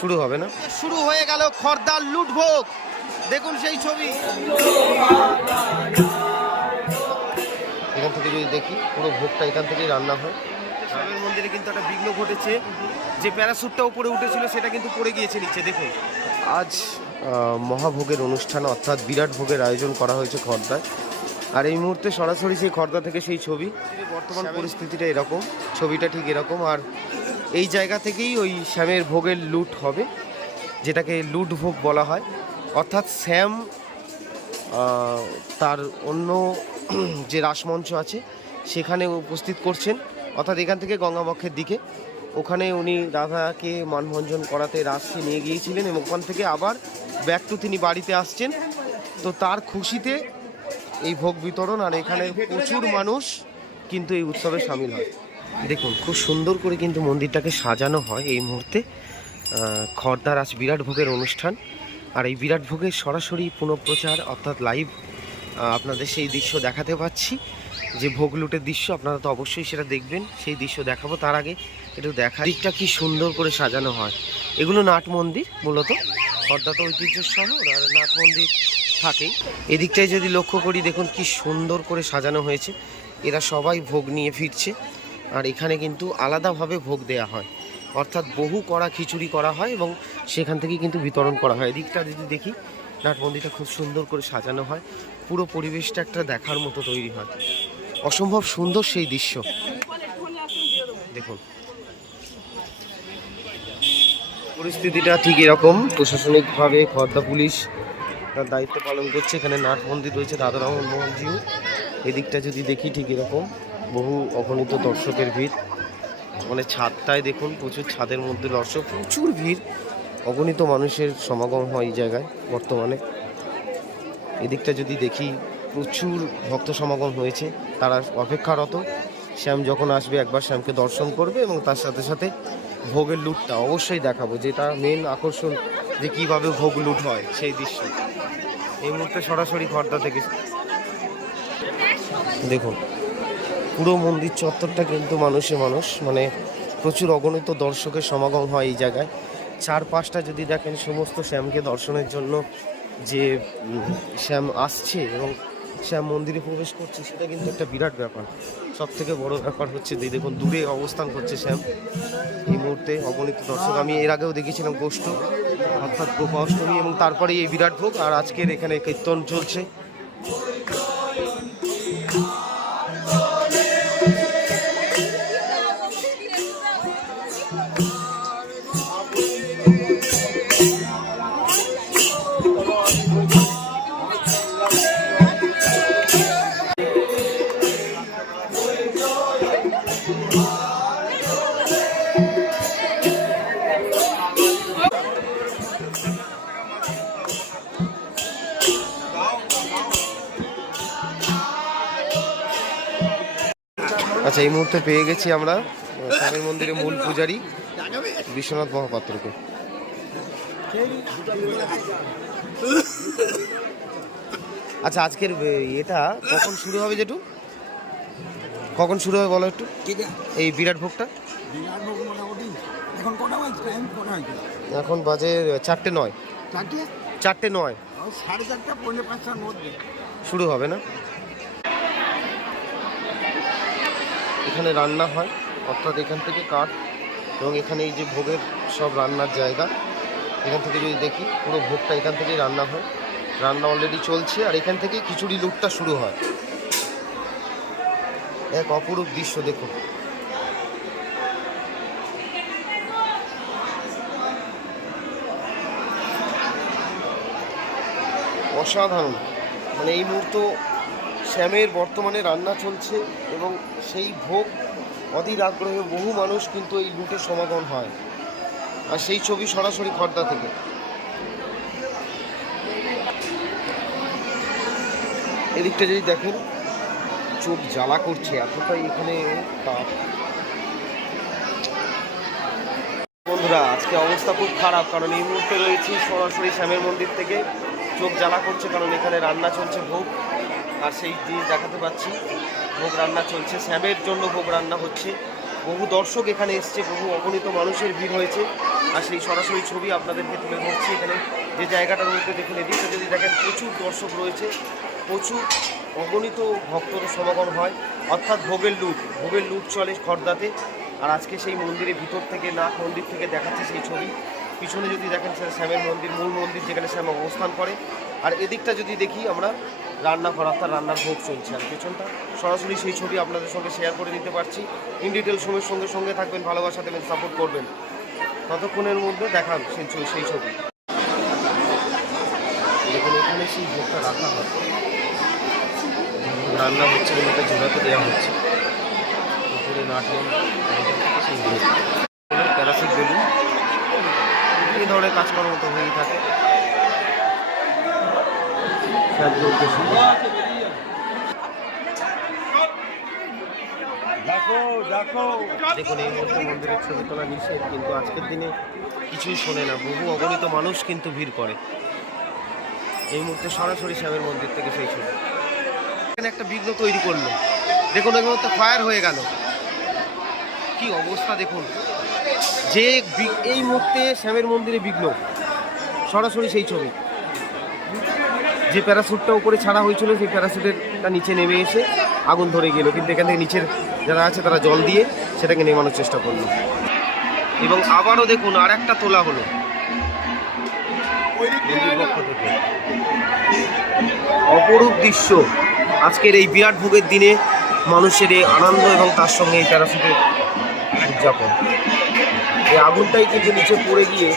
শুরু হবে না? শুরু হয়ে গেল খড়দার লুটভোগ। দেখুন সেই ছবি। এখান থেকে যদি দেখি পুরো ভোগটা এখান থেকেই রান্না হয়। শ্যামের মন্দিরে কিন্তু একটা বিঘ্ন ঘটেছে, যে প্যারাসুটটা উপরে উঠেছিল সেটা কিন্তু পড়ে গিয়েছে নিচে। দেখুন আজ মহাভোগের অনুষ্ঠান অর্থাৎ বিরাট ভোগের আয়োজন করা হয়েছে খড়দায়। আর এই মুহূর্তে সরাসরি সেই খড়দা থেকে সেই ছবি। বর্তমান পরিস্থিতিটা এরকম, ছবিটা ঠিক এরকম। আর এই জায়গা থেকেই ওই শ্যামের ভোগের লুট হবে, যেটাকে লুট ভোগ বলা হয়। অর্থাৎ শ্যাম তার অন্য যে রাসমঞ্চ আছে সেখানে উপস্থিত করছেন। অর্থাৎ এখান থেকে গঙ্গাবক্ষের দিকে, ওখানে উনি রাধাকে মানভঞ্জন করাতে রাসকে নিয়ে গিয়েছিলেন এবং ওখান থেকে আবার ব্যাক টু তিনি বাড়িতে আসছেন। তো তার খুশিতে এই ভোগ বিতরণ। আর এখানে প্রচুর মানুষ কিন্তু এই উৎসবে সামিল হয়। দেখুন খুব সুন্দর করে কিন্তু মন্দিরটাকে সাজানো হয় এই মুহূর্তে। খড়দার আজ বিরাট ভোগের অনুষ্ঠান। আর এই বিরাট ভোগের সরাসরি পুনঃপ্রচার অর্থাৎ লাইভ আপনাদের সেই দৃশ্য দেখাতে পাচ্ছি, যে ভোগ লুটের দৃশ্য। আপনারা তো অবশ্যই সেটা দেখবেন, সেই দৃশ্য দেখাবো। তার আগে একটু দেখা দিকটা কি সুন্দর করে সাজানো হয়। এগুলো নাট মন্দির মূলত, খড়দা তো ঐতিহ্যের শহর, আর নাট মন্দির থাকেই। এদিকটায় যদি লক্ষ্য করি, দেখুন কি সুন্দর করে সাজানো হয়েছে। এরা সবাই ভোগ নিয়ে ফিরছে। আর এখানে কিন্তু আলাদাভাবে ভোগ দেয়া হয়, অর্থাৎ বহু কড়া খিচুড়ি করা হয় এবং সেখান থেকে কিন্তু বিতরণ করা হয়। এদিকটা যদি দেখি, নাট মন্দিরটা খুব সুন্দর করে সাজানো হয়, পুরো পরিবেশটা একটা দেখার মতো তৈরি হয়। অসম্ভব সুন্দর সেই দৃশ্য দেখুন। পরিস্থিতিটা ঠিক এরকম। প্রশাসনিকভাবে খড়দা পুলিশ তার দায়িত্ব পালন করছে। এখানে নাট মন্দির রয়েছে, রাধারমন মোহনজিও। এদিকটা যদি দেখি ঠিক এরকম, বহু অগণিত দর্শকের ভিড়। মানে ছাদটায় দেখুন, প্রচুর ছাদের মধ্যে দর্শক, প্রচুর ভিড়, অগণিত মানুষের সমাগম হয় এই জায়গায় বর্তমানে। এদিকটা যদি দেখি, প্রচুর ভক্ত সমাগম হয়েছে, তারা অপেক্ষারত শ্যাম যখন আসবে একবার শ্যামকে দর্শন করবে এবং তার সাথে সাথে ভোগের লুটটা অবশ্যই দেখাবো, যেটা মেন আকর্ষণ, যে কীভাবে ভোগ লুট হয় সেই দৃশ্য। এই মুহূর্তে সরাসরি খড়দা থেকে দেখুন পুরো মন্দির চত্বরটা কিন্তু মানুষে মানুষ, মানে প্রচুর অগণিত দর্শকের সমাগম হয় এই জায়গায়। চারপাশটা যদি দেখেন, সমস্ত শ্যামকে দর্শনের জন্য যে শ্যাম আসছে এবং শ্যাম মন্দিরে প্রবেশ করছে, সেটা কিন্তু একটা বিরাট ব্যাপার। সব থেকে বড় ব্যাপার হচ্ছে যে দেখুন দূরে অবস্থান করছে শ্যাম এই মুহূর্তে। অগণিত দর্শক, আমি এর আগেও দেখেছিলাম গোষ্ঠ অর্থাৎ গোপাষ্টমী এবং তারপরে এই বিরাট ভোগ। আর আজকের এখানে কীর্তন চলছে। আচ্ছা, এই মুহূর্তে পেয়ে গেছি আমরা শ্যামের মন্দিরের মূল পূজারী বিশ্বনাথ মহাপাত্রকে। আচ্ছা, আজকের এটা কখন শুরু হবে, যেটু কখন শুরু হবে বলো একটু, এই বিরাট ভোগটা? এখন বাজে 4:09। 4:09, 4:30-4:45 মধ্যে শুরু হবে না? এখানে রান্না হয়, অর্থাৎ এখান থেকে কাঠ এবং এখানে এই যে ভোগের সব রান্নার জায়গা। এখান থেকে যদি দেখি, পুরো ভোগটা এখান থেকেই রান্না হয়। রান্না অলরেডি চলছে, আর এখান থেকেই খিচুড়ি লুটটা শুরু হয়। এক অপরূপ দৃশ্য দেখুন। অসাধারণ। মানে এই মুহূর্ত শ্যামের বর্তমানে রান্না চলছে এবং সেই ভোগ অধীর আগ্রহে বহু মানুষ কিন্তু এই লুটে সমাগম হয়। আর সেই ছবি সরাসরি খড়দা থেকে। এদিকটা যদি দেখেন, চোখ জ্বালা করছে, এতটাই এখানে তাপ। বন্ধুরা, আজকে অবস্থা খুব খারাপ, কারণ এই মুহূর্তে রয়েছি সরাসরি শ্যামের মন্দির থেকে। চোখ জ্বালা করছে, কারণ এখানে রান্না চলছে ভোগ, আর সেই জিনিস দেখাতে পাচ্ছি। ভোগ রান্না চলছে, শ্যামের জন্য ভোগ রান্না হচ্ছে। বহু দর্শক এখানে এসছে, বহু অগণিত মানুষের ভিড় হয়েছে। আর সেই সরাসরি ছবি আপনাদেরকে তুলে ধরছি। এখানে যে জায়গাটার মধ্যে দেখুন, এদিকে যদি দেখেন প্রচুর দর্শক রয়েছে, প্রচুর অগণিত ভক্তর সমাগম হয়। অর্থাৎ ভোগের লুট চলে খড়দাতে। আর আজকে সেই মন্দিরের ভিতর থেকে, নাথ মন্দির থেকে দেখাচ্ছে সেই ছবি। পিছনে যদি দেখেন সেটা শ্যামের মন্দির, মূল মন্দির যেখানে শ্যাম অবস্থান করে। আর এদিকটা যদি দেখি আমরা রান্না করা, অর্থাৎ রান্নার ভোগ চলছে। আর পেছনটা সরাসরি সেই ছবি আপনাদের সঙ্গে শেয়ার করে দিতে পারছি। ইন ডিটেল সময়ের সঙ্গে সঙ্গে থাকবেন, ভালোবাসা দেবেন, সাপোর্ট করবেন। ততক্ষণের মধ্যে দেখান সেই ছবি। দেখুন এখানে সেই ভোগটা রাখা হয়, রান্না হচ্ছে এবং এটা ঝোলাতে দেওয়া হচ্ছে। উপরে নাটন, সেই ভোগ, প্যারাসিট বেলুন, এই ধরনের কাজকর্ম তো হয়েই থাকে। দেখুন এই মুহূর্তে মন্দিরের ছবি তোলা নিষেধ, কিন্তু আজকের দিনে কিছুই শোনে না। বহু অগণিত মানুষ কিন্তু ভিড় করে। এই মুহূর্তে সরাসরি শ্যামের মন্দির থেকে সেই ছবি। এখানে একটা বিঘ্ন তৈরি করলো, দেখুন এই মুহূর্তে ফায়ার হয়ে গেল। কি অবস্থা দেখুন, যে এই মুহূর্তে শ্যামের মন্দিরে বিঘ্ন, সরাসরি সেই ছবি। যে প্যারাসুটটা উপরে ছাড়া হয়েছিল, সেই প্যারাসুটেরটা নিচে নেমে এসে আগুন ধরে গেল। কিন্তু এখান থেকে নিচের যারা আছে তারা জল দিয়ে সেটাকে নেমানোর চেষ্টা করলো। এবং আবারও দেখুন আর একটা তোলা হলো মন্দির পক্ষ থেকে। অপরূপ দৃশ্য আজকের এই বিরাট ভোগের দিনে, মানুষের এই আনন্দ এবং তার সঙ্গে এই প্যারাসুটের উদযাপন। এই আগুনটাই কিন্তু নিচে পড়ে গিয়ে,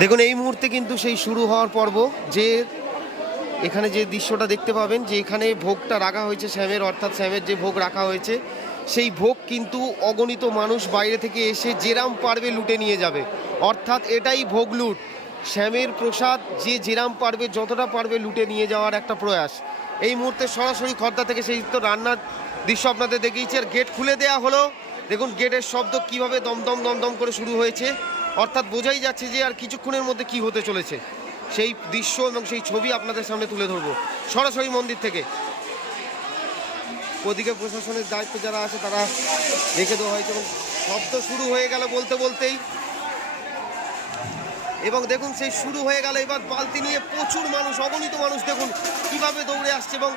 দেখুন এই মুহূর্তে কিন্তু সেই শুরু হওয়ার পর্ব। যে এখানে যে দৃশ্যটা দেখতে পাবেন, যে এখানে ভোগটা রাখা হয়েছে শ্যামের, অর্থাৎ শ্যামের যে ভোগ রাখা হয়েছে, সেই ভোগ কিন্তু অগণিত মানুষ বাইরে থেকে এসে যেরাম পারবে লুটে নিয়ে যাবে। অর্থাৎ এটাই ভোগ লুট, শ্যামের প্রসাদ যে যেরাম পারবে, যতটা পারবে লুটে নিয়ে যাওয়ার একটা প্রয়াস। এই মুহূর্তে সরাসরি খর্দা থেকে সেই তো রান্নার দৃশ্য আপনাদের দেখিয়েছি। আর গেট খুলে দেওয়া হলো, দেখুন গেটের শব্দ কিভাবে দমদম দমদম করে শুরু হয়েছে। অর্থাৎ বোঝাই যাচ্ছে যে আর কিছুক্ষণের মধ্যে কি হতে চলেছে। সেই দৃশ্য এবং সেই ছবি আপনাদের সামনে তুলে ধরবো সরাসরি মন্দির থেকে। ওদিকে প্রশাসনের দায়িত্ব যারা আছে তারা রেখে দেওয়া হয়েছে এবং শব্দ শুরু হয়ে গেল বলতে বলতেই। এবং দেখুন সেই শুরু হয়ে গেল, এবার বালতি নিয়ে প্রচুর মানুষ, অগণিত মানুষ দেখুন কিভাবে দৌড়ে আসছে। এবং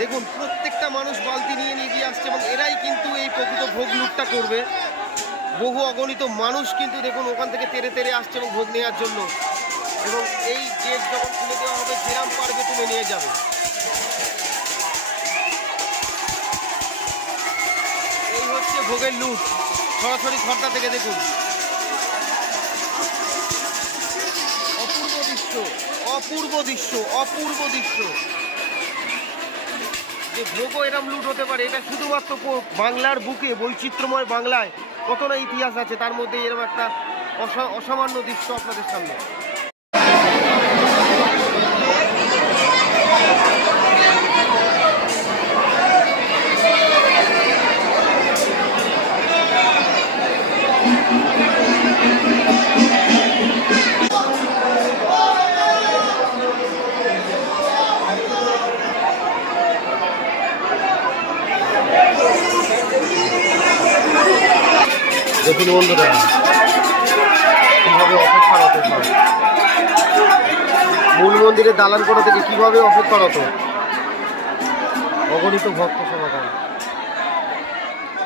দেখুন প্রত্যেকটা মানুষ বালতি নিয়ে এগিয়ে আসছে এবং এরাই কিন্তু এই প্রকৃত ভোগ লুটটা করবে। বহু অগণিত মানুষ কিন্তু দেখুন ওখান থেকে তেড়ে তেড়ে আসছে এবং ভোগ নেওয়ার জন্য। এবং এই গেট যখন খুলে দেওয়া হবে, যেরাম পারবে তুলে নিয়ে যাবে। এই হচ্ছে ভোগের লুট সরাসরি খর্দা থেকে। দেখুন অপূর্ব দৃশ্য, অপূর্ব দৃশ্য, অপূর্ব দৃশ্য। যে ভোগও এরম লুট হতে পারে, এটা শুধুমাত্র বাংলার বুকে, বৈচিত্র্যময় বাংলায় কত না ইতিহাস আছে, তার মধ্যে এরকম একটা অসামান্য দৃশ্য আপনাদের সামনে। দেখুন বন্ধুরা কিভাবে অপেক্ষারত হয়, মূল মন্দিরের দালান কোঠা থেকে কিভাবে অপেক্ষারত অগণিত ভক্ত সমাগম।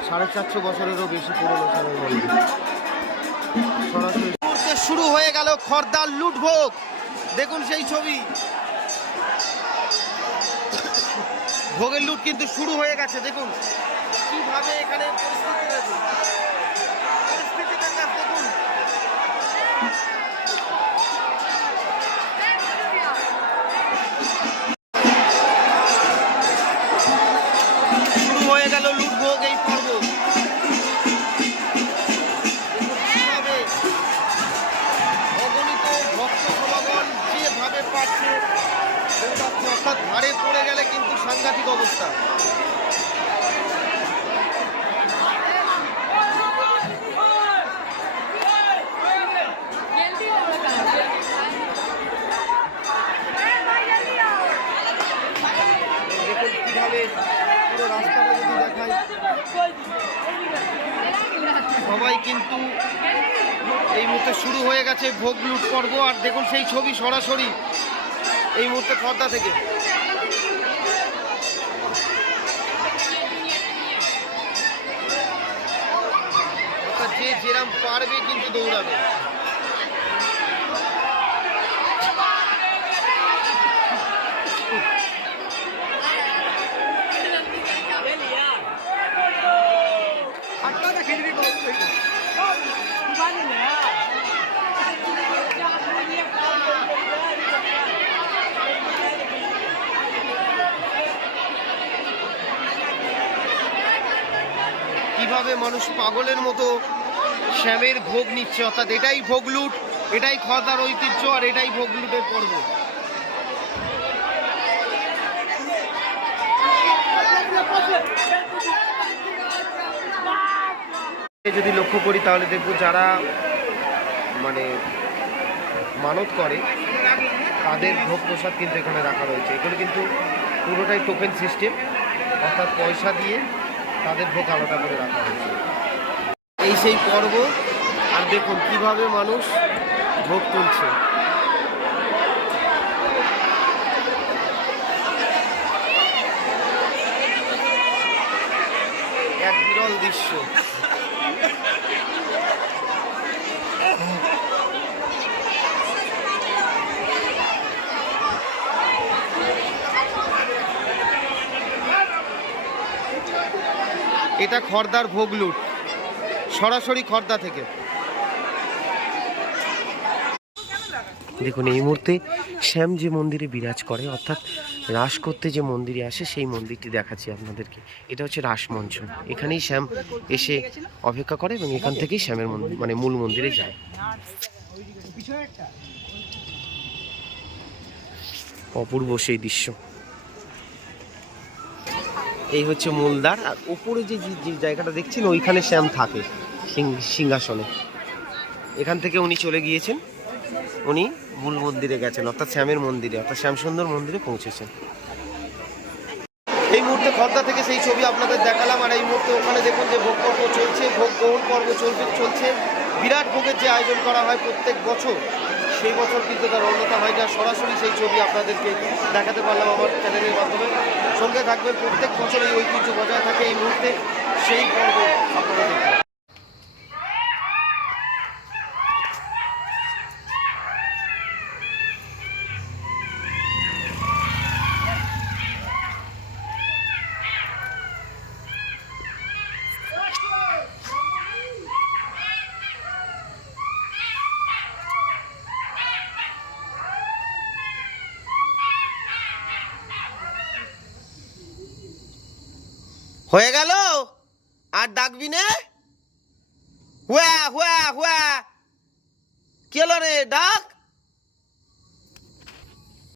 450 বছরেরও বেশি পুরনো শ্যামের মন্দির। সরাসরি শুরু হয়ে গেল খর্দার লুট ভোগ। দেখুন সেই ছবি, ভোগের লুট কিন্তু শুরু হয়ে গেছে। দেখুন কিভাবে এখানে পরিস্থিতি, দেখুন পরিস্থিতিটা দেখুন। শুরু হয়ে গেল লুট ভোগ এই পর্ব। কিভাবে অগণিত ভক্ত সমাগম যেভাবে পাচ্ছে, অর্থাৎ ধারে পড়ে গেলে কিন্তু সাংঘাতিক অবস্থা। দেখুন কিভাবে সবাই কিন্তু এই মুহূর্তে শুরু হয়ে গেছে ভোগ লুট পর্ব। আর দেখুন সেই ছবি সরাসরি এই মুহূর্তে খর্দা থেকে। যে যেরাম পারবে কিন্তু দৌড়াবে। কিভাবে মানুষ পাগলের মতো শ্যামের ভোগ নিচ্ছে, অর্থাৎ এটাই ভোগ লুট, এটাই খর্দার ঐতিহ্য, আর এটাই ভোগ লুটের পর্ব। যদি লক্ষ্য করি তাহলে দেখবো যারা মানে মানত করে তাদের ভোগ প্রসাদ কিন্তু এখানে রাখা রয়েছে। এগুলো কিন্তু পুরোটাই টোকেন সিস্টেম, অর্থাৎ পয়সা দিয়ে তাদের ভোগ আলাদা করে রাখা হয়েছে। এই সেই পর্ব। আর দেখুন কিভাবে মানুষ ভোগ তুলছে। এক বিরল দৃশ্য। এটা খর্দার ভোগ লুট, সরাসরি খর্দা থেকে। দেখুন এই মুহূর্তে শ্যাম যে মন্দিরে বিরাজ করে, অর্থাৎ রাস করতে যে মন্দিরে আসে সেই মন্দিরটি দেখাচ্ছি আপনাদেরকে। এটা হচ্ছে রাসমঞ্চ। এখানেই শ্যাম এসে অপেক্ষা করে এবং এখান থেকেই শ্যামের মন্দির মানে মূল মন্দিরে যায়। অপূর্ব সেই দৃশ্য। এই হচ্ছে মূলদ্বার, আর উপরে যে যে জায়গাটা দেখছেন ওইখানে শ্যাম থাকে সিংহাসনে। এখান থেকে উনি চলে গিয়েছেন, উনি মূল মন্দিরে গেছেন, অর্থাৎ শ্যামের মন্দিরে, অর্থাৎ শ্যামসুন্দর মন্দিরে পৌঁছেছেন। এই মুহূর্তে খর্দা থেকে সেই ছবি আপনাদের দেখালাম। আর এই মুহূর্তে ওখানে দেখুন যে ভোগ পর্ব চলছে, ভোগ গ্রহণ পর্ব চলছে। বিরাট ভোগের যে আয়োজন করা হয় প্রত্যেক বছর, সেই বছর কিন্তু তার অন্যতা হয় না। সরাসরি সেই ছবি আপনাদেরকে দেখাতে পারলাম আমার চ্যানেলের মাধ্যমে। সঙ্গে থাকবেন, প্রত্যেক বছর এই ঐতিহ্য বজায় থাকে। এই মুহূর্তে সেই পর্ব আপনারা দেখবেন। হয়ে গেল, আর ডাকবি না? হুয়া হুয়া হুয়া, কে রে ডাক?